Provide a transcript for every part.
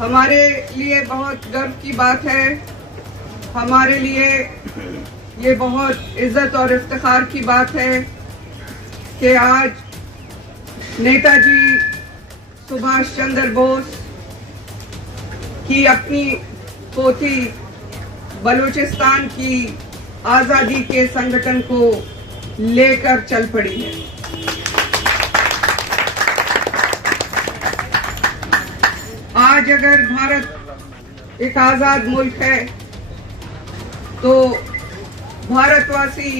हमारे लिए बहुत गर्व की बात है, हमारे लिए ये बहुत इज्जत और इफ्तिखार की बात है कि आज नेताजी सुभाष चंद्र बोस की अपनी पोती बलूचिस्तान की आज़ादी के संगठन को लेकर चल पड़ी है। आज अगर भारत एक आजाद मुल्क है तो भारतवासी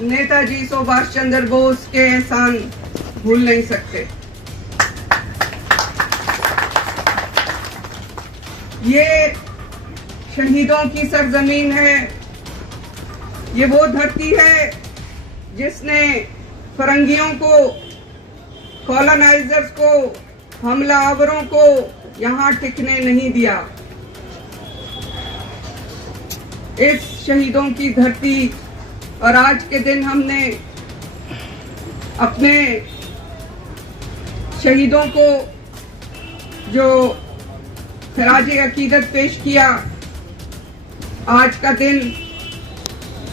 नेताजी सुभाष चंद्र बोस के एहसान भूल नहीं सकते। ये शहीदों की सरजमीन है, ये वो धरती है जिसने फरंगियों को, कॉलोनाइजर्स को, हमलावरों को यहाँ टिकने नहीं दिया। इस शहीदों की धरती और आज के दिन हमने अपने शहीदों को जो खराजे अकीदत पेश किया। आज का दिन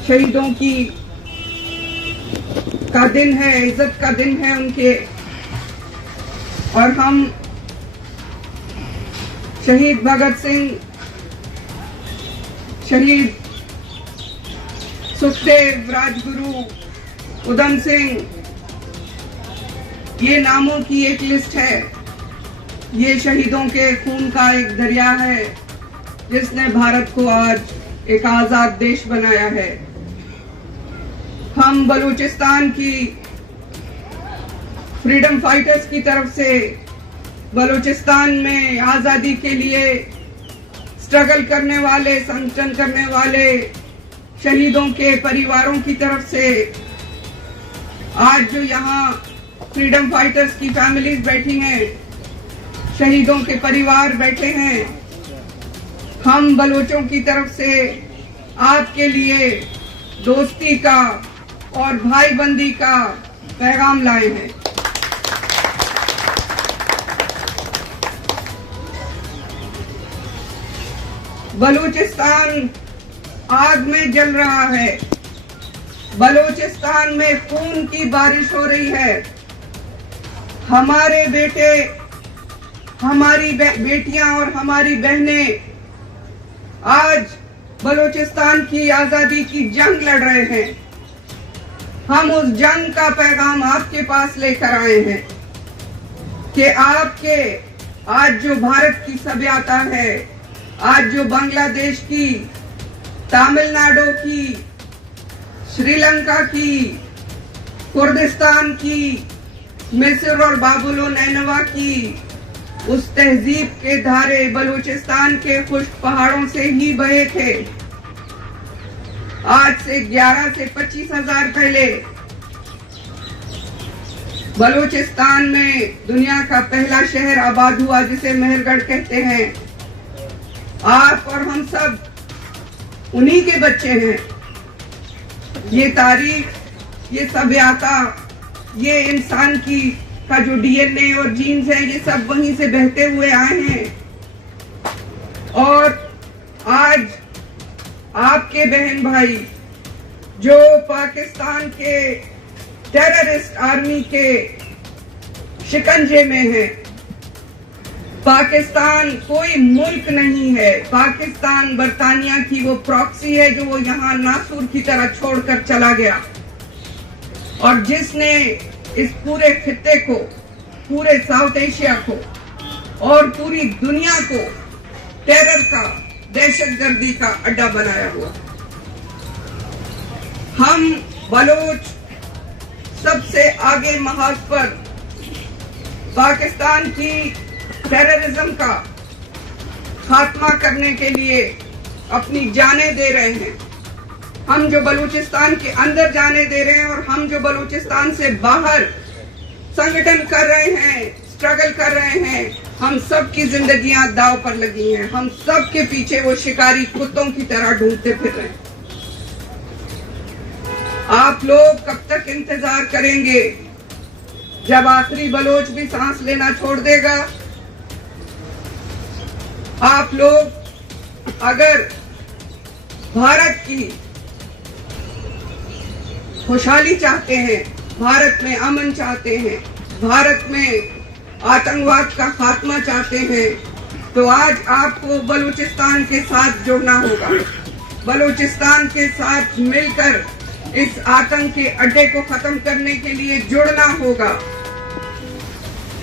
शहीदों का दिन है, इज्जत का दिन है उनके, और हम शहीद भगत सिंह, शहीद सुखदेव, राजगुरु, उधम सिंह, ये नामों की एक लिस्ट है। ये शहीदों के खून का एक दरिया है जिसने भारत को आज एक आजाद देश बनाया है। हम बलूचिस्तान की फ्रीडम फाइटर्स की तरफ से बलूचिस्तान में आजादी के लिए स्ट्रगल करने वाले, संगठन करने वाले शहीदों के परिवारों की तरफ से आज जो यहाँ फ्रीडम फाइटर्स की फैमिलीज बैठी हैं, शहीदों के परिवार बैठे हैं, हम बलोचों की तरफ से आपके लिए दोस्ती का और भाईबंदी का पैगाम लाए हैं। बलूचिस्तान आग में जल रहा है, बलूचिस्तान में खून की बारिश हो रही है। हमारे बेटे, हमारी बेटियां और हमारी बहनें आज बलूचिस्तान की आजादी की जंग लड़ रहे हैं। हम उस जंग का पैगाम आपके पास लेकर आए हैं कि आपके आज जो भारत की सभ्यता है, आज जो बांग्लादेश की, तमिलनाडु की, श्रीलंका की, कुर्दिस्तान की, मिस्र और बाबुल नैनवा की, उस तहजीब के धारे बलूचिस्तान के खुश्क पहाड़ों से ही बहे थे। आज से 11 से 25 हजार पहले बलूचिस्तान में दुनिया का पहला शहर आबाद हुआ जिसे मेहरगढ़ कहते हैं। आप और हम सब उन्हीं के बच्चे हैं। ये तारीख, ये सभ्यता, ये इंसान का जो डीएनए और जीन्स है, ये सब वहीं से बहते हुए आए हैं। और आज आपके बहन भाई जो पाकिस्तान के टेररिस्ट आर्मी के शिकंजे में हैं, पाकिस्तान कोई मुल्क नहीं है, पाकिस्तान बरतानिया की वो प्रॉक्सी है जो वो यहाँ नासूर की तरह छोड़कर चला गया, और जिसने इस पूरे खित्ते को, पूरे साउथ एशिया को और पूरी दुनिया को टेरर का, दहशतगर्दी का अड्डा बनाया हुआ। हम बलोच सबसे आगे महाज पर पाकिस्तान की टेररिज्म का खात्मा करने के लिए अपनी जानें दे रहे हैं। हम जो बलूचिस्तान के अंदर जाने दे रहे हैं और हम जो बलूचिस्तान से बाहर संगठन कर रहे हैं, स्ट्रगल कर रहे हैं, हम सब की जिंदगियां दांव पर लगी हैं। हम सब के पीछे वो शिकारी कुत्तों की तरह ढूंढते फिर रहे हैं। आप लोग कब तक इंतजार करेंगे? जब आखिरी बलोच भी सांस लेना छोड़ देगा। आप लोग अगर भारत की खुशहाली चाहते हैं, भारत में अमन चाहते हैं, भारत में आतंकवाद का खात्मा चाहते हैं, तो आज आपको बलूचिस्तान के साथ जुड़ना होगा। बलूचिस्तान के साथ मिलकर इस आतंक के अड्डे को खत्म करने के लिए जुड़ना होगा।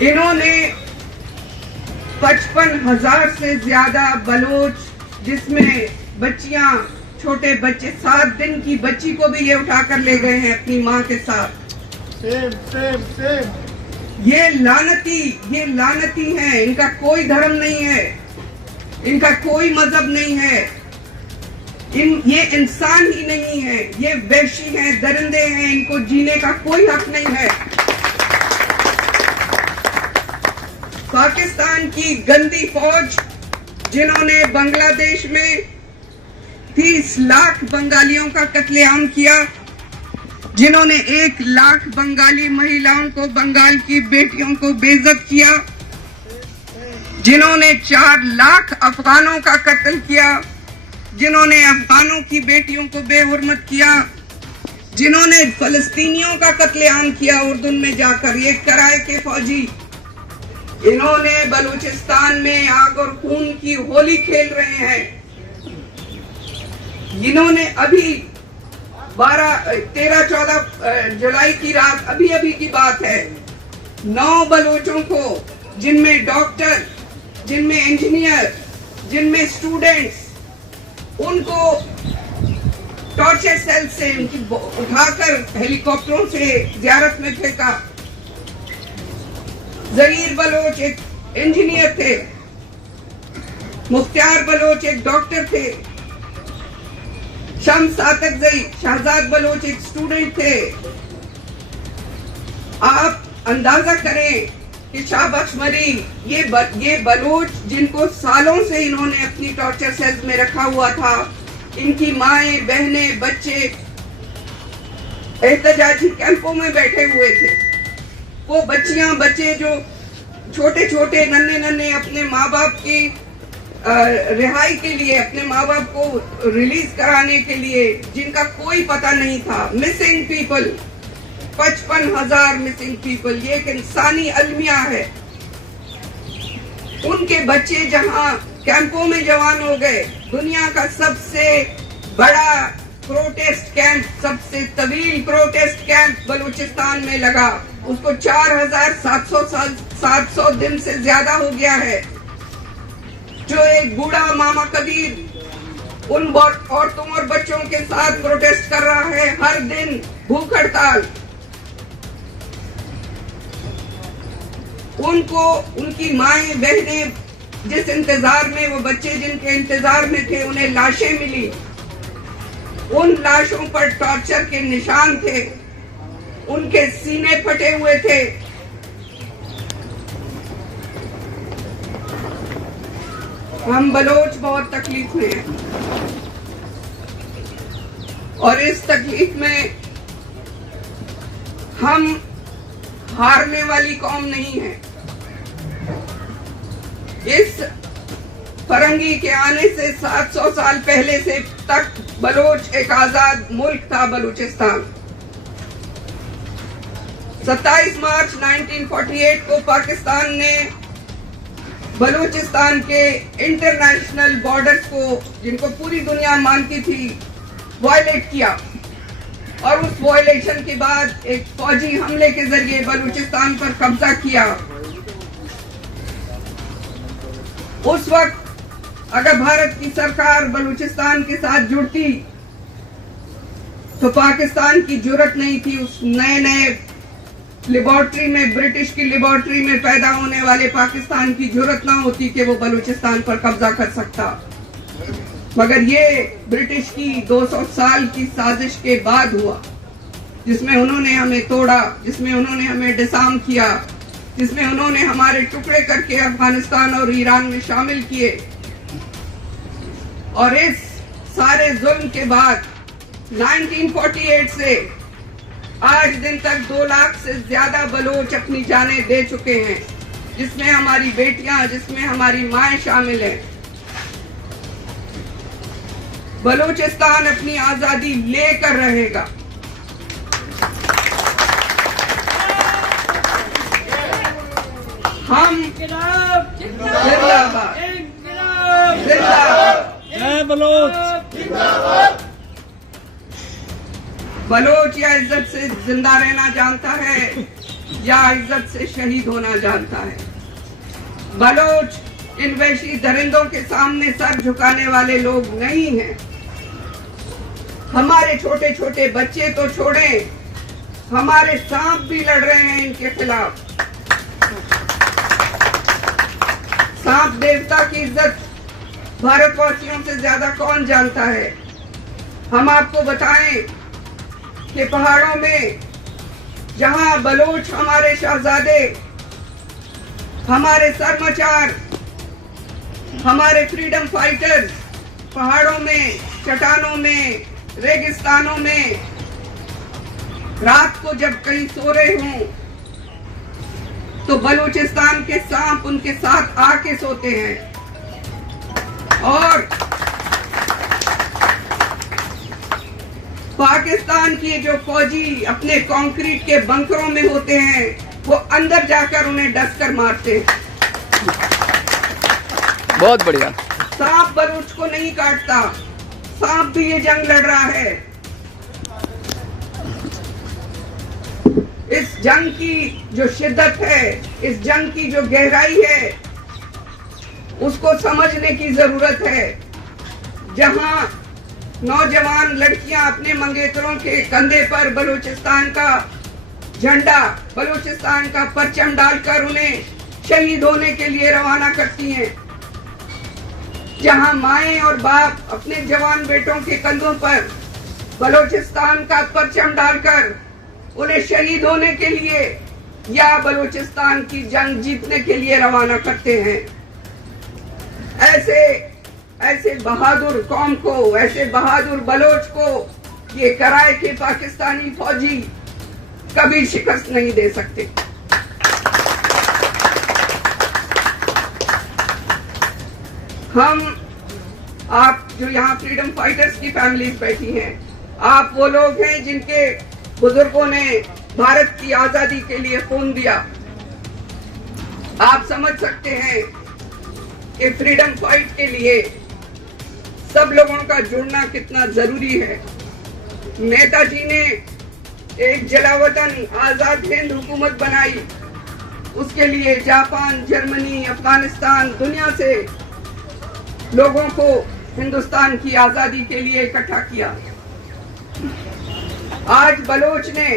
इन्होंने 55,000 से ज्यादा बलोच, जिसमें बच्चियां, छोटे बच्चे, 7 दिन की बच्ची को भी ये उठाकर ले गए हैं अपनी मां के साथ। सेम। ये लानती हैं। इनका कोई धर्म नहीं है, इनका कोई मजहब नहीं है, ये इंसान ही नहीं है, ये वैशी हैं, दरिंदे हैं, इनको जीने का कोई हक नहीं है। पाकिस्तान की गंदी फौज, जिन्होंने बांग्लादेश में 30 लाख बंगालियों का कत्लेआम किया, जिन्होंने 1 लाख बंगाली महिलाओं को, बंगाल की बेटियों को बेइज्जत किया, जिन्होंने 4 लाख अफगानों का कत्ल किया, जिन्होंने अफगानों की बेटियों को बेहुरमत किया, जिन्होंने फलस्तीनियों का कत्लेआम किया उर्दू में जाकर, ये कराए के फौजी, इन्होंने बलूचिस्तान में आग और खून की होली खेल रहे हैं। इन्होंने अभी 13-14 जुलाई की रात, अभी की बात है, 9 बलोचों को, जिनमें डॉक्टर, जिनमें इंजीनियर, जिनमें स्टूडेंट्स, उनको टॉर्चर सेल से उनकी उठाकर हेलीकॉप्टरों से जियारत में फेंका। जहीर बलोच एक इंजीनियर थे, मुख्तार बलोच एक डॉक्टर थे, शम्स आतकजई, शहजाद बलोच एक स्टूडेंट थे। आप अंदाजा करें कि शाहबख्श मरी, ये बलोच जिनको सालों से इन्होंने अपनी टॉर्चर सेल्स में रखा हुआ था, इनकी माएं, बहनें, बच्चे एहतजाजी कैंपों में बैठे हुए थे। वो बच्चियां, बच्चे जो छोटे छोटे नन्हे अपने माँ बाप की रिहाई के लिए, अपने माँ बाप को रिलीज कराने के लिए, जिनका कोई पता नहीं था, मिसिंग पीपल, 55,000 मिसिंग पीपल, ये एक इंसानी अलमिया है। उनके बच्चे जहां कैंपों में जवान हो गए, दुनिया का सबसे बड़ा प्रोटेस्ट कैंप, सबसे तवील प्रोटेस्ट कैंप बलूचिस्तान में लगा, उसको 4,700 दिन से ज्यादा हो गया है। जो एक बूढ़ा मामा कबीर उन औरतों और बच्चों के साथ प्रोटेस्ट कर रहा है, हर दिन भूख हड़ताल। उनको, उनकी माएं, बहनें जिस इंतजार में, वो बच्चे जिनके इंतजार में थे, उन्हें लाशें मिली, उन लाशों पर टॉर्चर के निशान थे, उनके सीने फटे हुए थे। हम बलोच बहुत तकलीफ में हैं और इस तकलीफ में हम हारने वाली कौम नहीं है। इस फरंगी के आने से 700 साल पहले से तक बलोच एक आजाद मुल्क था। बलूचिस्तान 27 मार्च 1948 को पाकिस्तान ने बलूचिस्तान के इंटरनेशनल बॉर्डर्स को, जिनको पूरी दुनिया मानती थी, वायलेट किया और उस वायलेशन के बाद एक फौजी हमले के जरिए बलूचिस्तान पर कब्जा किया। उस वक्त अगर भारत की सरकार बलूचिस्तान के साथ जुड़ती तो पाकिस्तान की जुर्रत नहीं थी उस नए लेबोरेटरी में, ब्रिटिश की लेबोरेटरी में पैदा होने वाले पाकिस्तान की जुर्रत ना होती कि वो बलूचिस्तान पर कब्जा कर सकता। मगर ये ब्रिटिश की 200 साल की साजिश के बाद हुआ, जिसमें उन्होंने हमें तोड़ा, जिसमें उन्होंने हमें डिसआर्म किया, जिसमें उन्होंने हमारे टुकड़े करके अफगानिस्तान और ईरान में शामिल किए। और इस सारे जुल्म के बाद 1948 से आज दिन तक 2 लाख से ज्यादा बलोच अपनी जानें दे चुके हैं, जिसमें हमारी बेटियां, जिसमें हमारी माएं शामिल हैं। बलूचिस्तान अपनी आजादी लेकर रहेगा। हम जिंदाबाद, जिंदाबाद, जय बलोच। बलोच या इज्जत से जिंदा रहना जानता है या इज्जत से शहीद होना जानता है। बलोच इन वहशी दरिंदों के सामने सर झुकाने वाले लोग नहीं हैं। हमारे छोटे छोटे बच्चे तो छोड़ें, हमारे सांप भी लड़ रहे हैं इनके खिलाफ। सांप देवता की इज्जत भारतवासियों से ज्यादा कौन जानता है। हम आपको बताएं कि पहाड़ों में जहां बलोच हमारे शहजादे, हमारे सरमचार, हमारे फ्रीडम फाइटर्स पहाड़ों में, चट्टानों में, रेगिस्तानों में रात को जब कहीं सो रहे हों तो बलूचिस्तान के सांप उनके साथ आके सोते हैं। और पाकिस्तान की जो फौजी अपने कंक्रीट के बंकरों में होते हैं, वो अंदर जाकर उन्हें डसकर मारते हैं। बहुत बढ़िया। सांप बलूच को नहीं काटता, सांप भी ये जंग लड़ रहा है। इस जंग की जो शिद्दत है, इस जंग की जो गहराई है, उसको समझने की जरूरत है। जहां नौजवान लड़कियां अपने मंगेतरों के कंधे पर बलूचिस्तान का झंडा, बलूचिस्तान का परचम डालकर उन्हें शहीद होने के लिए रवाना करती हैं, जहां माएं और बाप अपने जवान बेटों के कंधों पर बलूचिस्तान का परचम डालकर उन्हें शहीद होने के लिए या बलूचिस्तान की जंग जीतने के लिए रवाना करते हैं, ऐसे बहादुर कौम को, ऐसे बहादुर बलोच को ये कराए के पाकिस्तानी फौजी कभी शिकस्त नहीं दे सकते। हम, आप जो यहाँ फ्रीडम फाइटर्स की फैमिलीज बैठी हैं, आप वो लोग हैं जिनके बुजुर्गों ने भारत की आजादी के लिए खून दिया। आप समझ सकते हैं कि फ्रीडम फाइट के लिए सब लोगों का जुड़ना कितना जरूरी है। नेताजी ने एक जलावतन आजाद हिंद हुकूमत बनाई, उसके लिए जापान, जर्मनी, अफगानिस्तान, दुनिया से लोगों को हिंदुस्तान की आजादी के लिए इकट्ठा किया। आज बलोच ने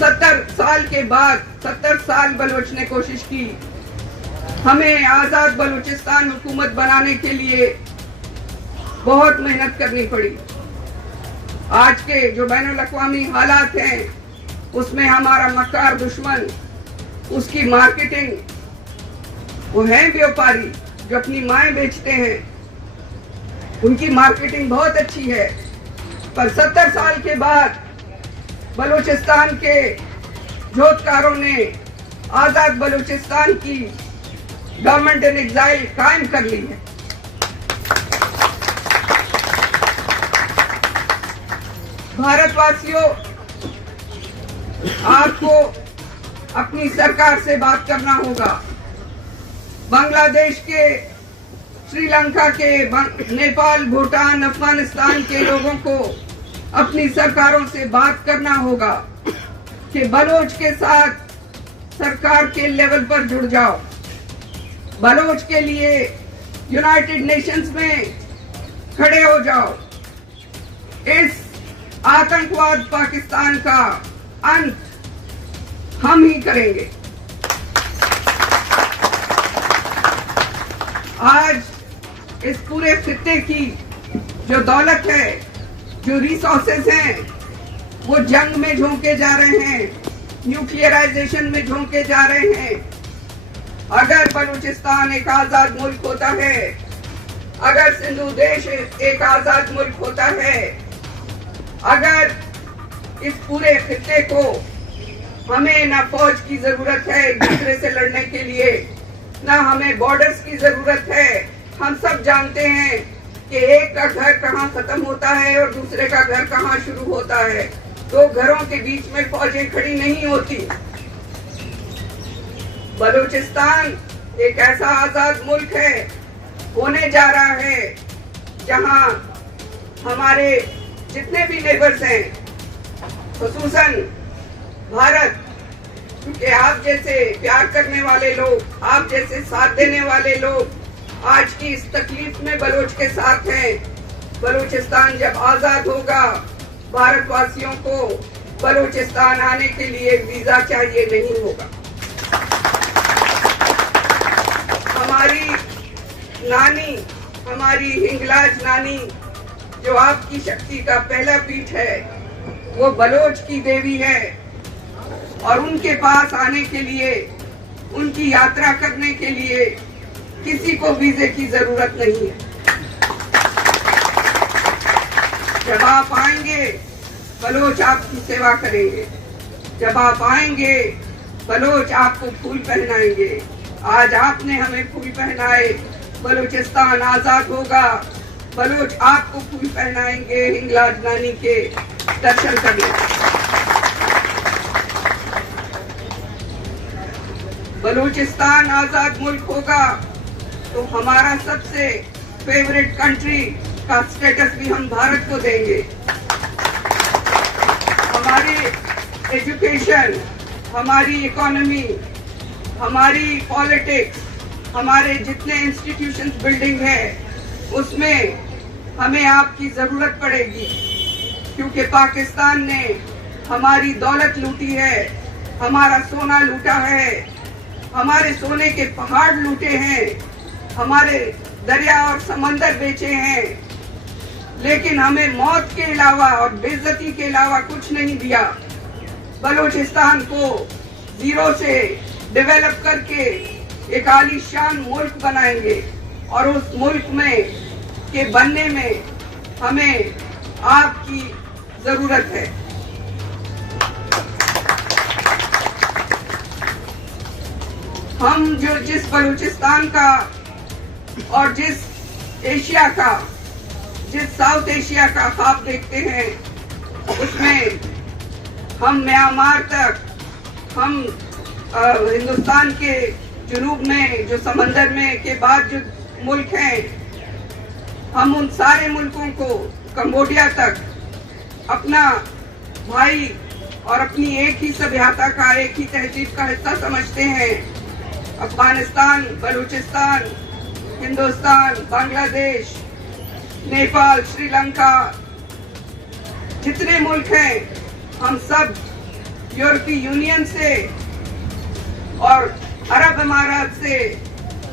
70 साल के बाद, 70 साल बलोच ने कोशिश की हमें आजाद बलूचिस्तान हुकूमत बनाने के लिए बहुत मेहनत करनी पड़ी। आज के जो बैनुल अक़वामी हालात हैं, उसमें हमारा मक्कार दुश्मन, उसकी मार्केटिंग, वो हैं व्यापारी जो अपनी माएं बेचते हैं, उनकी मार्केटिंग बहुत अच्छी है। पर 70 साल के बाद बलूचिस्तान के जोतकारों ने आजाद बलूचिस्तान की गवर्नमेंट इन एग्जाइल कायम कर ली है। भारतवासियों, आपको अपनी सरकार से बात करना होगा। बांग्लादेश के, श्रीलंका के, नेपाल, भूटान, अफगानिस्तान के लोगों को अपनी सरकारों से बात करना होगा कि बलोच के साथ सरकार के लेवल पर जुड़ जाओ। बलोच के लिए यूनाइटेड नेशंस में खड़े हो जाओ। इस आतंकवाद पाकिस्तान का अंत हम ही करेंगे। आज इस पूरे खित्ते की जो दौलत है, जो रिसोर्सेज हैं, वो जंग में झोंके जा रहे हैं, न्यूक्लियराइजेशन में झोंके जा रहे हैं। अगर बलूचिस्तान एक आजाद मुल्क होता है, अगर सिंधु देश एक आजाद मुल्क होता है, अगर इस पूरे खित्ते को हमें ना फौज की जरूरत है एक दूसरे से लड़ने के लिए, ना हमें बॉर्डर्स की जरूरत है। हम सब जानते हैं कि एक का घर कहाँ खत्म होता है और दूसरे का घर कहाँ शुरू होता है। दो घरों के बीच में फौजें खड़ी नहीं होती। बलूचिस्तान एक ऐसा आजाद मुल्क है, होने जा रहा है, जहां हमारे जितने भी नेबर्स हैं, खुसूसन भारत, क्योंकि आप जैसे प्यार करने वाले लोग, आप जैसे साथ देने वाले लोग आज की इस तकलीफ में बलोच के साथ हैं। बलूचिस्तान जब आजाद होगा, भारतवासियों को बलूचिस्तान आने के लिए वीजा चाहिए नहीं होगा। हमारी नानी, हमारी हिंगलाज नानी, जो आपकी शक्ति का पहला पीठ है, वो बलोच की देवी है और उनके पास आने के लिए, उनकी यात्रा करने के लिए किसी को वीजे की जरूरत नहीं है। जब आप आएंगे, बलोच आपकी सेवा करेंगे। जब आप आएंगे, बलोच आपको फूल पहनाएंगे। आज आपने हमें फूल पहनाए, बलूचिस्तान आजाद होगा, बलोच आपको फूल पहनाएंगे हिंगलाज नानी के दर्शन करने। बलूचिस्तान आजाद मुल्क होगा तो हमारा सबसे फेवरेट कंट्री का स्टेटस भी हम भारत को देंगे। हमारी एजुकेशन, हमारी इकोनॉमी, हमारी पॉलिटिक्स, हमारे जितने इंस्टीट्यूशंस बिल्डिंग है, उसमें हमें आपकी जरूरत पड़ेगी, क्योंकि पाकिस्तान ने हमारी दौलत लूटी है, हमारा सोना लूटा है, हमारे सोने के पहाड़ लूटे हैं, हमारे दरिया और समंदर बेचे हैं, लेकिन हमें मौत के अलावा और बेइज्जती के अलावा कुछ नहीं दिया। बलूचिस्तान को जीरो से डेवलप करके एक आलीशान मुल्क बनाएंगे और उस मुल्क में के बनने में हमें आपकी जरूरत है। हम जो जिस बलूचिस्तान का और जिस एशिया का, जिस साउथ एशिया का ख्वाब देखते हैं, उसमें हम म्यांमार तक, हम हिंदुस्तान के जुनूब में जो समंदर में के बाद जो मुल्क हैं, हम उन सारे मुल्कों को, कंबोडिया तक, अपना भाई और अपनी एक ही सभ्यता का, एक ही तहजीब का हिस्सा समझते हैं। अफगानिस्तान, बलूचिस्तान, हिंदुस्तान, बांग्लादेश, नेपाल, श्रीलंका, जितने मुल्क हैं, हम सब यूरोपीय यूनियन से और अरब अमारात से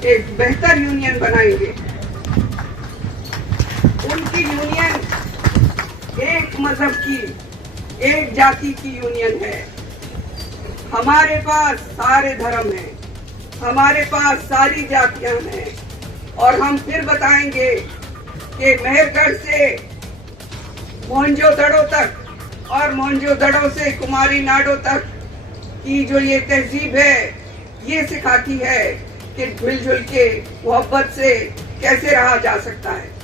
एक बेहतर यूनियन बनाएंगे। उनकी यूनियन एक मजहब की, एक जाति की यूनियन है। हमारे पास सारे धर्म हैं, हमारे पास सारी जातियां हैं, और हम फिर बताएंगे कि मेहरगढ़ से मोहनजोदड़ो तक और मोहनजोदड़ो से कुमारी नाडो तक की जो ये तहजीब है, ये सिखाती है कि मिलजुल के मोहब्बत से कैसे रहा जा सकता है।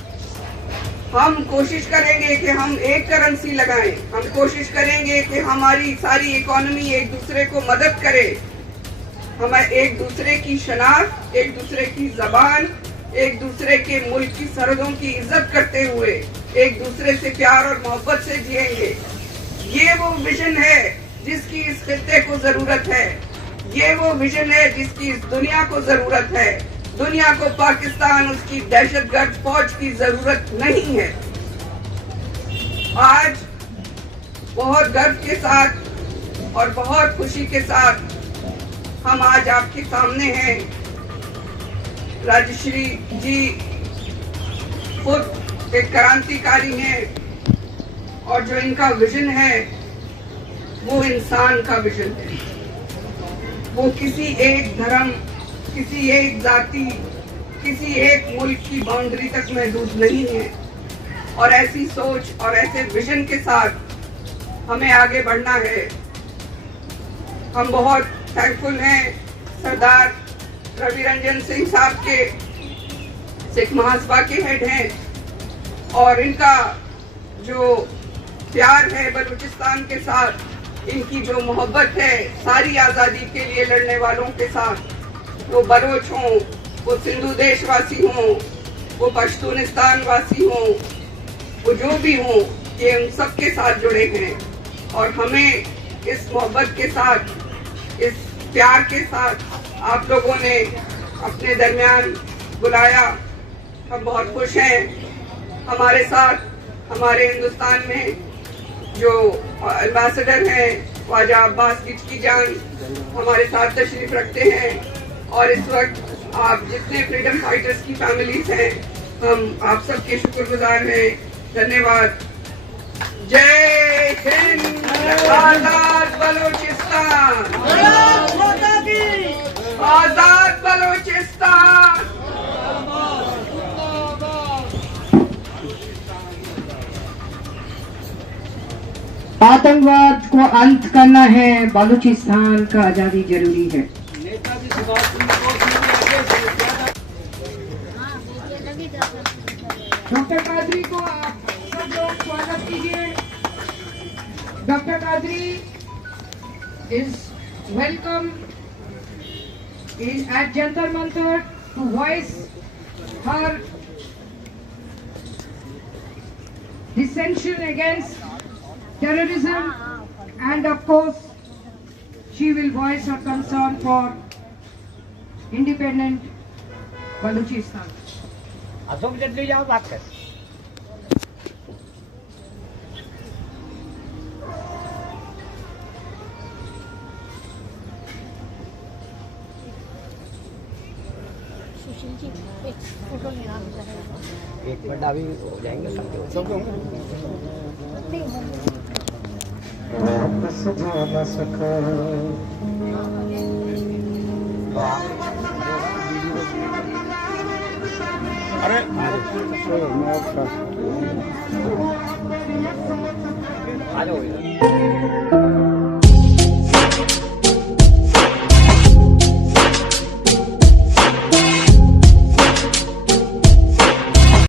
हम कोशिश करेंगे कि हम एक करेंसी लगाएं, हम कोशिश करेंगे कि हमारी सारी इकोनॉमी एक दूसरे को मदद करे, हमें एक दूसरे की शनाख्त, एक दूसरे की जबान, एक दूसरे के मुल्क की सरहदों की इज्जत करते हुए एक दूसरे से प्यार और मोहब्बत से जिएंगे। ये वो विजन है जिसकी इस खित्ते को जरूरत है, ये वो विजन है जिसकी इस दुनिया को जरूरत है। दुनिया को पाकिस्तान, उसकी दहशतगर्द फौज की जरूरत नहीं है। आज बहुत गर्व के साथ और बहुत खुशी के साथ हम आज आपके सामने हैं। राजश्री जी खुद एक क्रांतिकारी हैं और जो इनका विजन है वो इंसान का विजन है। वो किसी एक धर्म, किसी एक जाति, किसी एक मुल्क की बाउंड्री तक महदूद नहीं है। और ऐसी सोच और ऐसे विजन के साथ हमें आगे बढ़ना है। हम बहुत थैंकफुल हैं सरदार रवि रंजन सिंह साहब के, सिख महासभा के हेड हैं, और इनका जो प्यार है बलूचिस्तान के साथ, इनकी जो मोहब्बत है सारी आज़ादी के लिए लड़ने वालों के साथ, वो बलोच हों, वो सिंधु देशवासी हों, वो पश्तूनिस्तान वासी हों, वो जो भी हों, ये उन सब के साथ जुड़े हैं। और हमें इस मोहब्बत के साथ, इस प्यार के साथ आप लोगों ने अपने दरमियान बुलाया। हम बहुत खुश हैं। हमारे साथ हमारे हिंदुस्तान में जो एम्बेसडर हैं ख्वाजा अब्बास किचकी जान हमारे साथ तशरीफ रखते हैं। और इस वक्त आप जितने फ्रीडम फाइटर्स की फैमिलीज हैं, हम आप सबके शुक्रगुजार हैं। धन्यवाद। जय हिंद, आजाद बलूचिस्तान, आजाद बलूचिस्तान। आतंकवाद को अंत करना है, बलूचिस्तान का आजादी जरूरी है। डॉक्टर कादरी को आप सब लोग स्वागत कीजिए। Doctor Qadri is welcome at Jantar Mantar to voice her dissension against terrorism, and of course she will voice her concern for independent Balochistan. Ashok Jaitley जाओ बात कर। सुशील जी एक फोटो लेना है। एक मिनट अभी हो जाएंगे सब होंगे। नहीं होंगे। अरे आ जाओ।